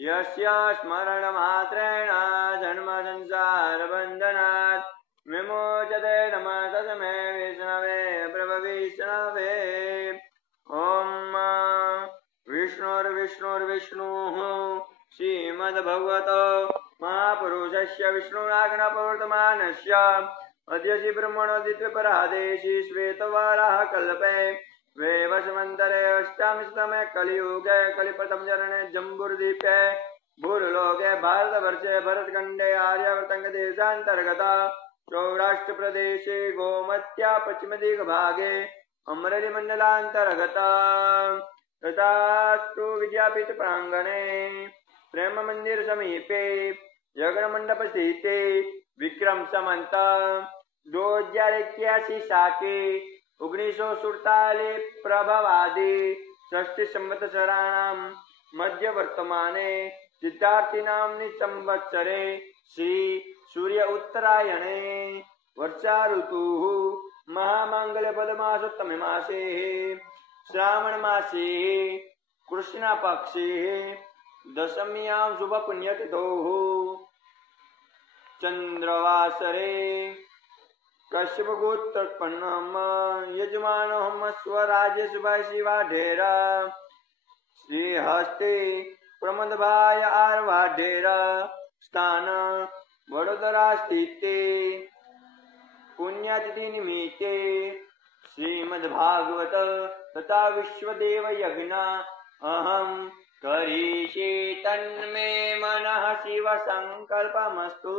यस्य स्मरणमात्रेण जन्म संसारबन्धनात् विमोचते नमः तस्मै विष्णवे प्रभविष्णवे। ॐ विष्णुर्विष्णुर्विष्णुः श्रीमद्भगवतो महापुरुषस्य विष्णुराज्ञाप्रवर्तमानस्य अद्य श्री ब्रह्मणोदित्वपरादेशि श्वेतवाराः कल्पे वैवस्वन्तरे अष्टादशतमे कलियुगे कलिप्रथम चरणे जम्बूद्वीपे भूर्लोके भारतवर्षे भरतखण्डे आर्यावर्तदेशान्तर्गत सौराष्ट्रप्रदेशे गोमत्या पश्चिमदिग्भागे अमरेलीमण्डलान्तर्गत तथास्तु विद्यापीठ प्राङ्गणे प्रेम मंदिर समीपे यज्ञमण्डपस्थिते विक्रम संवत 2081 साके 1947 प्रभवादि षष्ठी संवत्सराणां मध्यवर्तमाने सिद्धार्थिनाम्नि संवत्सरे श्री सूर्य उत्तरायणे वर्षा ऋतुः महामंगलपदमासोत्तमे मासे श्रावण मासे कृष्ण पक्षे दशम्यां शुभ पुण्यतिथोः चंद्रवासरे कश्यपगोत्रोत्पन्नः यजमानः स्वराज्य शिवाढेरा श्रीहस्ते प्रमदभाय आर्वाढेरा स्थान वडोदरा स्थिते पुण्यतिथि निमित्ते श्रीमद्भागवत तथा विश्वदेव यज्ञ अहं करिष्ये तन्मे मनः शिव संकल्पमस्तु।